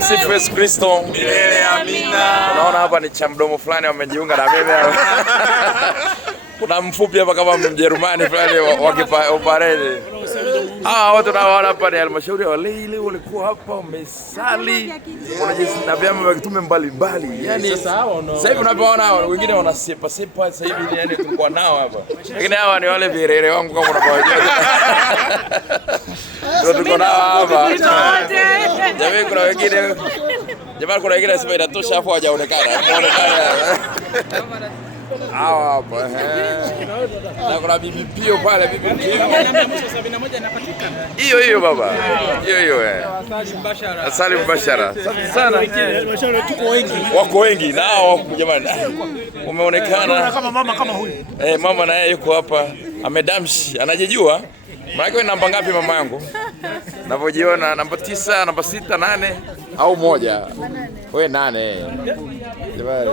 Tumsifu Yesu Kristo. Milele amina. Unaona hapa ni cha mdomo fulani wamejiunga na mimi hapa. Kuna mfupi hapa kama Mjerumani fulani wakiparede. Watu naona hapa ni halmashauri ya Waleile walikuwa hapa wamesali. Wanajisikia vyama vya kitume mbalimbali. Yaani sasa hivi unapoona wengine wanasepa sasa hivi yani tulikuwa nao hapa. Lakini hawa ni wale virere wangu kama unavyojua. Ndio tuko nao hapa. Jamii kuna wengine nasema inatosha hapo hajaonekana. Hawa hapa na kuna bibi Pio pale, bibi Pio 71 inapatikana. Hiyo baba. Hiyo Asali mbashara. Asante sana. Tuko wengi. Wako wengi nao jamani. Umeonekana kama mama kama huyu. Mama na yeye yuko hapa. Amedamshi, anajijua. Maana yake namba ngapi mama yangu? Navyojiona namba 9, namba 6, 8 au 1. Wewe 8. Jamani.